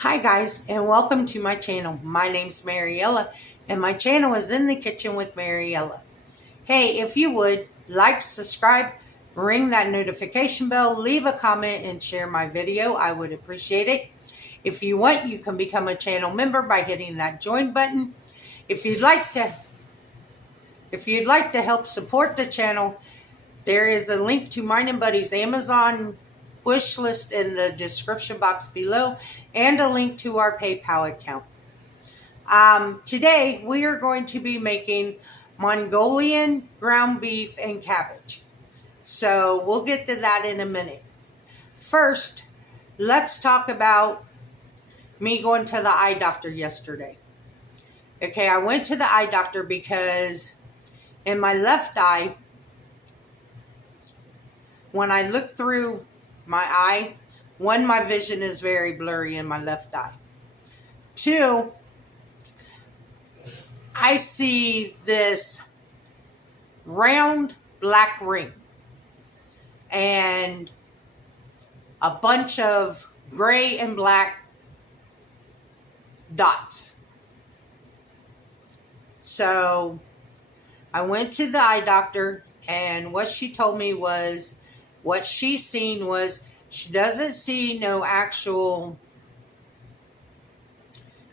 Hi guys, and welcome to my channel. My name's Mariella, and my channel is In the Kitchen with Mariella. Hey, if you would, like, subscribe, ring that notification bell, leave a comment, and share my video. I would appreciate it. If you want, you can become a channel member by hitting that join button. If you'd like to help support the channel, there is a link to mine and Buddy's Amazon wish list in the description box below, and a link to our PayPal account. Today we are going to be making Mongolian ground beef and cabbage. So we'll get to that in a minute. First, let's talk about me going to the eye doctor yesterday. Okay, I went to the eye doctor because in my left eye, when I look through my eye, one, my vision is very blurry in my left eye. Two, I see this round black ring and a bunch of gray and black dots. So I went to the eye doctor, and what she told me was, what she's seen was, she doesn't see no actual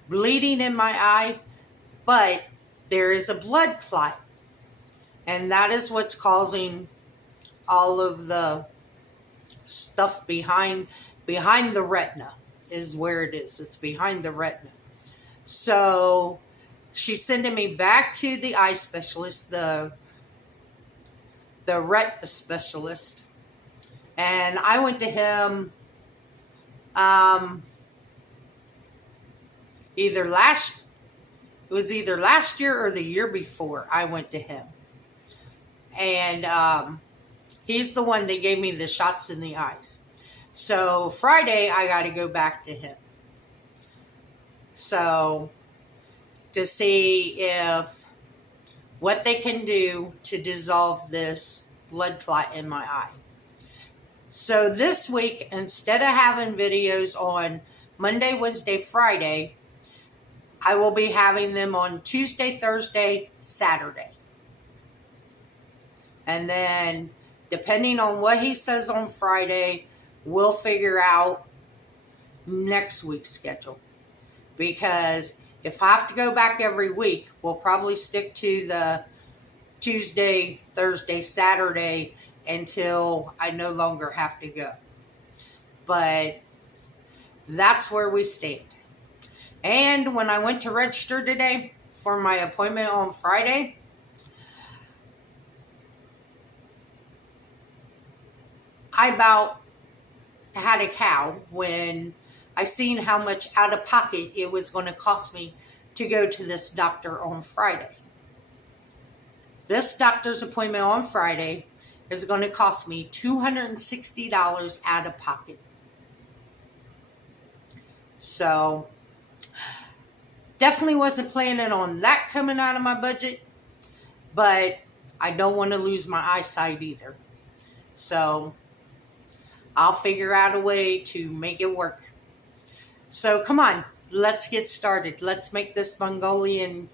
bleeding in my eye, but there is a blood clot. And that is what's causing all of the stuff behind the retina, is where it is. It's behind the retina. So she's sending me back to the eye specialist, the retina specialist. And I went to him either last year or the year before. I went to him. And he's the one that gave me the shots in the eyes. So Friday, I got to go back to him. So to see what they can do to dissolve this blood clot in my eye. So this week, instead of having videos on Monday, Wednesday, Friday, I will be having them on Tuesday, Thursday, Saturday. And then, depending on what he says on Friday, we'll figure out next week's schedule. Because if I have to go back every week, we'll probably stick to the Tuesday, Thursday, Saturday until I no longer have to go. But that's where we stand. And when I went to register today for my appointment on Friday, I about had a cow when I seen how much out of pocket it was going to cost me to go to this doctor on Friday. This doctor's appointment on Friday is going to cost me $260 out of pocket. So, definitely wasn't planning on that coming out of my budget, but I don't want to lose my eyesight either. So, I'll figure out a way to make it work. So, come on, let's get started. Let's make this Mongolian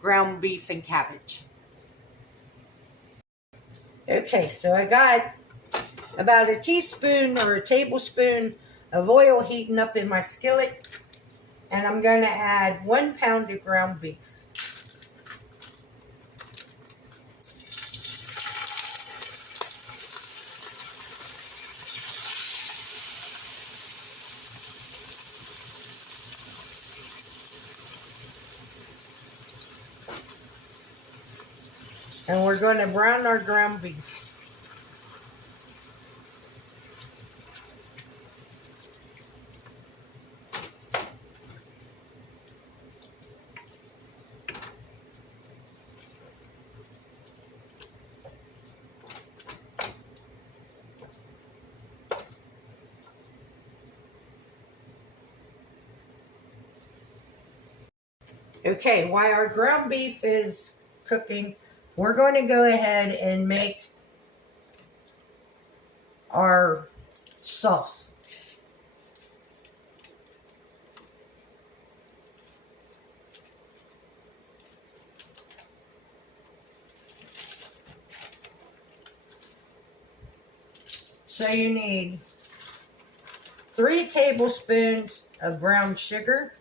ground beef and cabbage. Okay, so I got about a teaspoon or a tablespoon of oil heating up in my skillet, and I'm going to add 1 pound of ground beef. And we're going to brown our ground beef. Okay, while our ground beef is cooking, we're going to go ahead and make our sauce. So you need 3 tablespoons of brown sugar.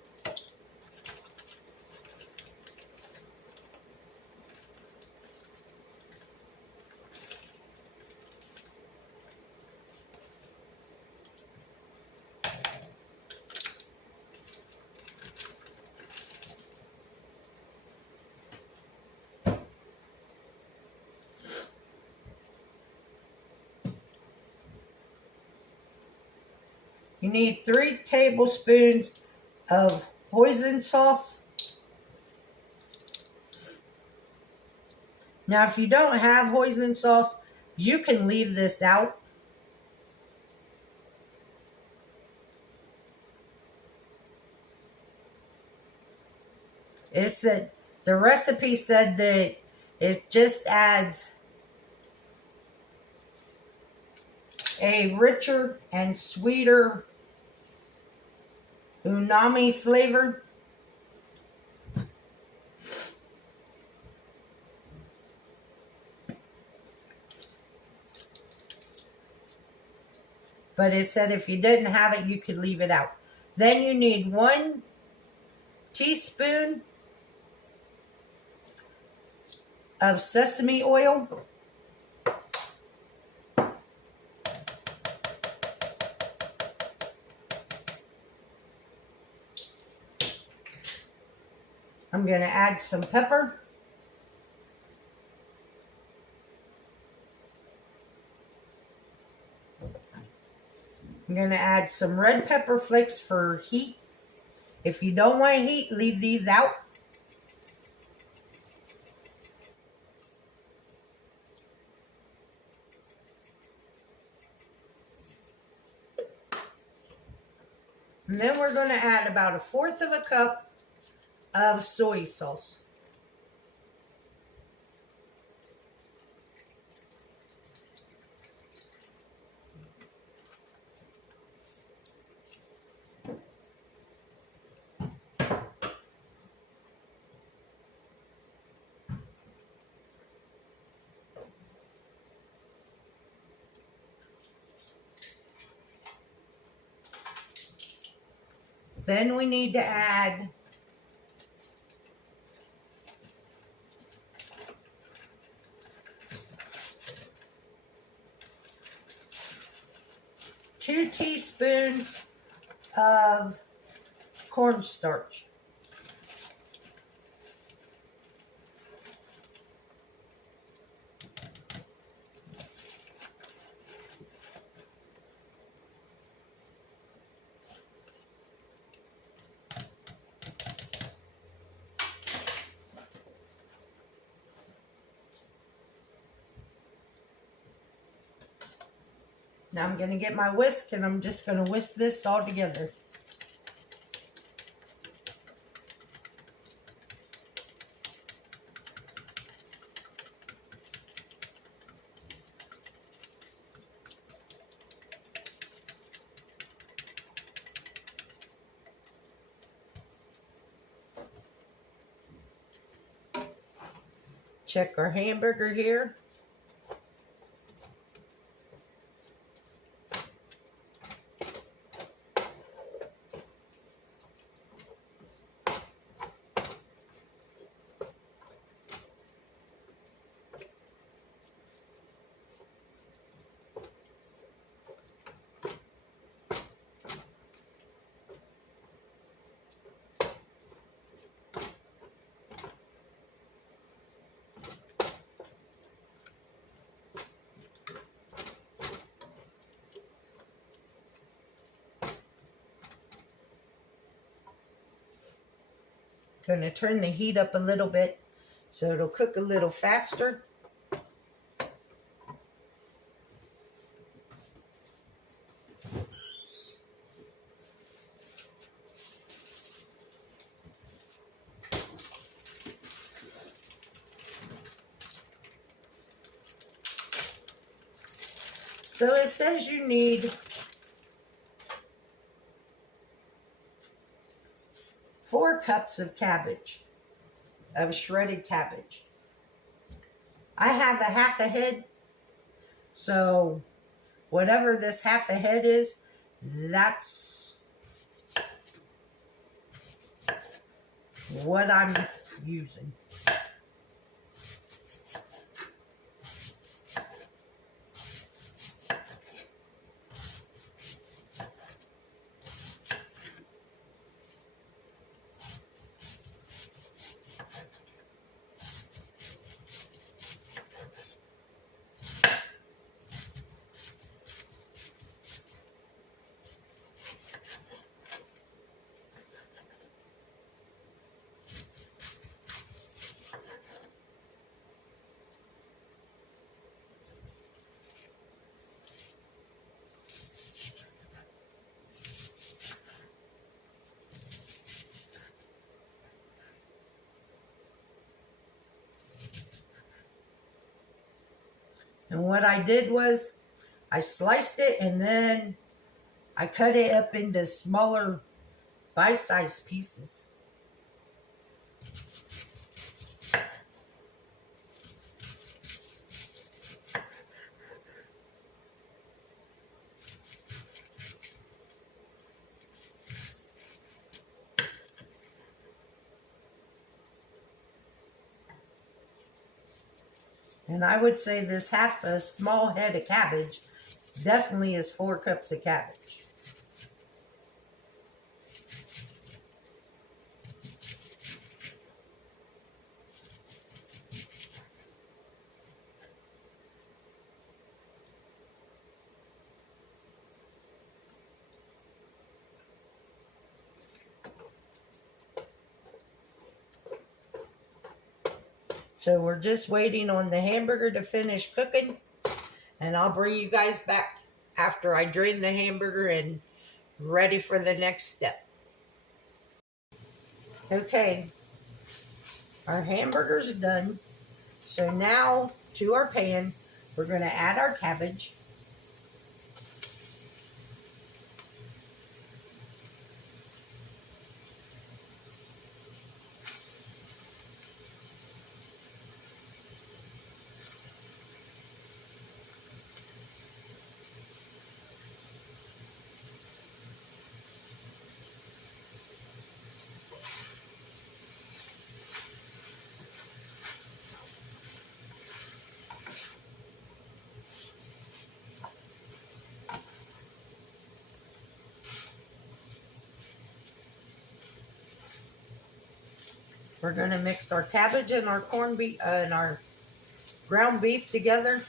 You need 3 tablespoons of hoisin sauce. Now, if you don't have hoisin sauce, you can leave this out. It said, the recipe said that it just adds a richer and sweeter umami flavor. But it said if you didn't have it, you could leave it out. Then you need 1 teaspoon of sesame oil. I'm going to add some pepper. I'm going to add some red pepper flakes for heat. If you don't want heat, leave these out. And then we're going to add about 1/4 cup of soy sauce. Then we need to add 2 teaspoons of cornstarch. Now I'm going to get my whisk and I'm just going to whisk this all together. Check our hamburger here. Going to turn the heat up a little bit so it'll cook a little faster. So it says you need 4 cups of cabbage, of shredded cabbage. I have a half a head, so whatever this half a head is, that's what I'm using. And what I did was I sliced it and then I cut it up into smaller bite-sized pieces. And I would say this half a small head of cabbage definitely is 4 cups of cabbage. So we're just waiting on the hamburger to finish cooking, and I'll bring you guys back after I drain the hamburger and ready for the next step. Okay, our hamburger's done. So now to our pan, we're going to add our cabbage. We're going to mix our cabbage and our corned beef and our ground beef together.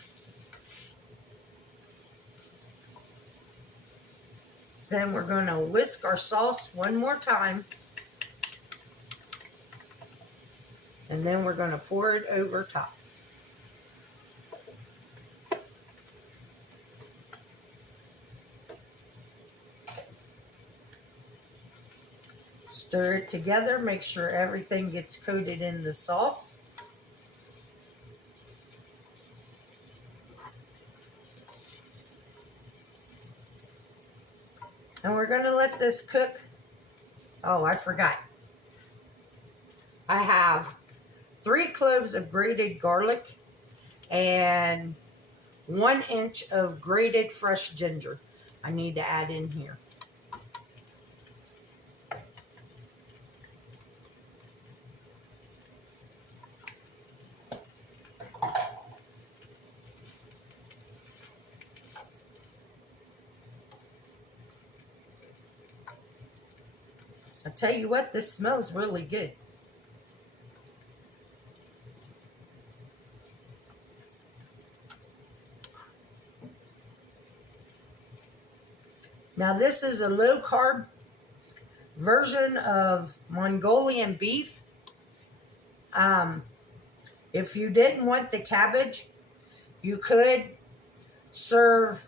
Then we're going to whisk our sauce one more time. And then we're going to pour it over top. Stir it together, make sure everything gets coated in the sauce. And we're going to let this cook. Oh, I forgot. I have 3 cloves of grated garlic and 1 inch of grated fresh ginger I need to add in here. I tell you what, this smells really good. Now this is a low-carb version of Mongolian beef. If you didn't want the cabbage, you could serve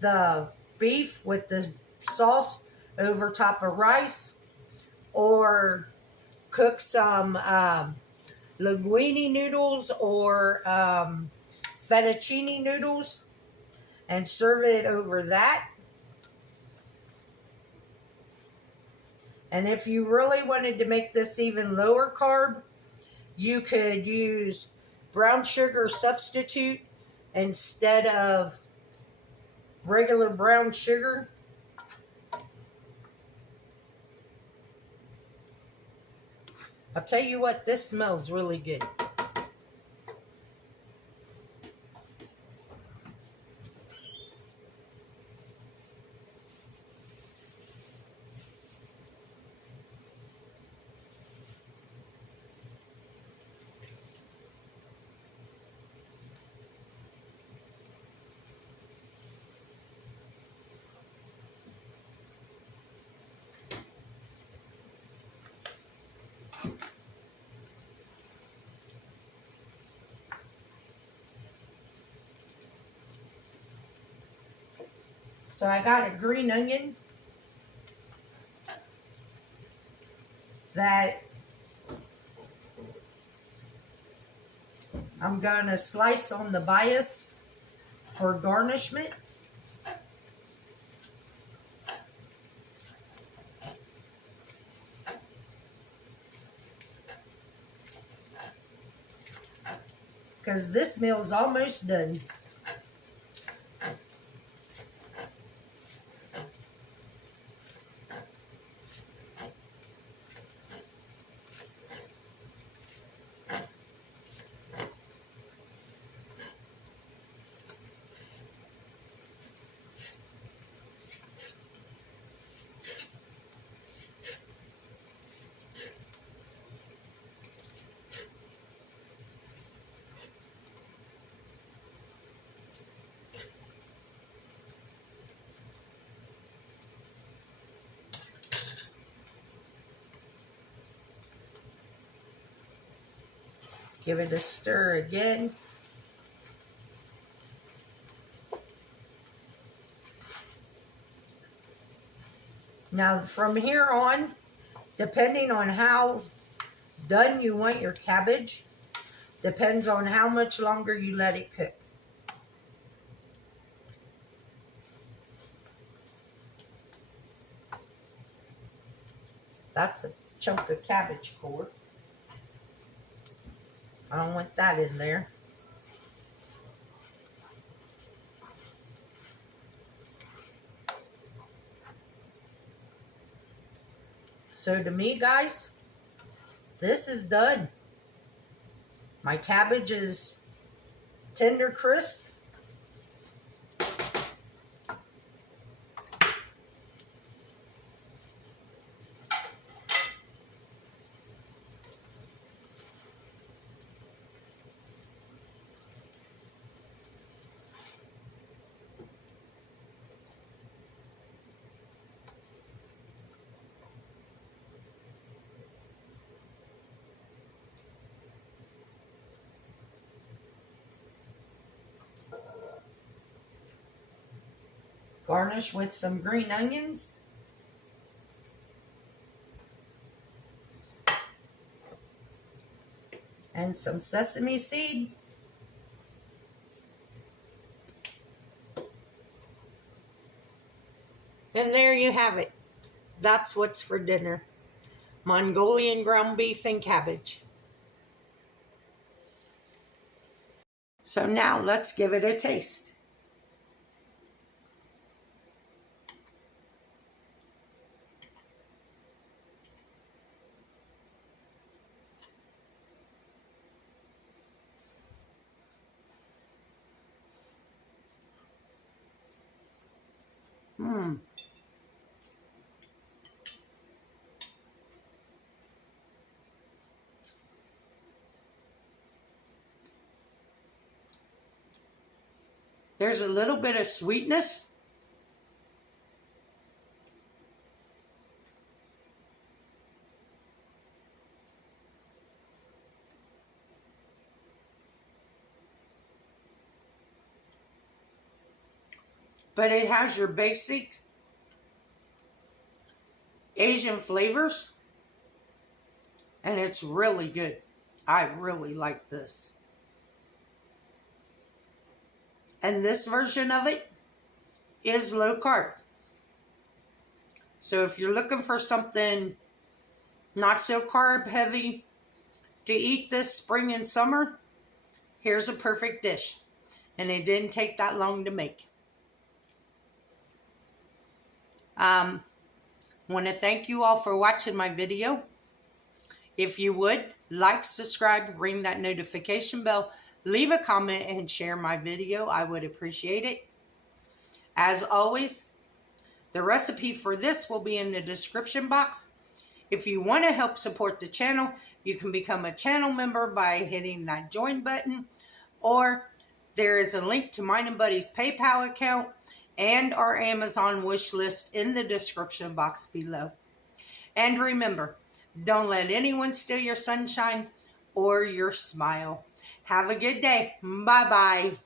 the beef with the sauce over top of rice, or cook some linguine noodles or fettuccine noodles and serve it over that. And if you really wanted to make this even lower carb, you could use brown sugar substitute instead of regular brown sugar. I'll tell you what, this smells really good. So I got a green onion that I'm going to slice on the bias for garnishment. Because this meal is almost done. Give it a stir again. Now from here on, depending on how done you want your cabbage, depends on how much longer you let it cook. That's a chunk of cabbage core. I don't want that in there. So to me, guys, this is done. My cabbage is tender crisp. Garnish with some green onions. And some sesame seed. And there you have it. That's what's for dinner. Mongolian ground beef and cabbage. So now let's give it a taste. There's a little bit of sweetness. But it has your basic Asian flavors. And it's really good. I really like this. And this version of it is low carb. So if you're looking for something not so carb heavy to eat this spring and summer, here's a perfect dish. And it didn't take that long to make. Want to thank you all for watching my video. If you would, like, subscribe, ring that notification bell, leave a comment, and share my video. I would appreciate it. As always, the recipe for this will be in the description box. If you want to help support the channel, you can become a channel member by hitting that join button, or there is a link to mine and Buddy's PayPal account and our Amazon wish list in the description box below. And remember, don't let anyone steal your sunshine or your smile. Have a good day. Bye-bye.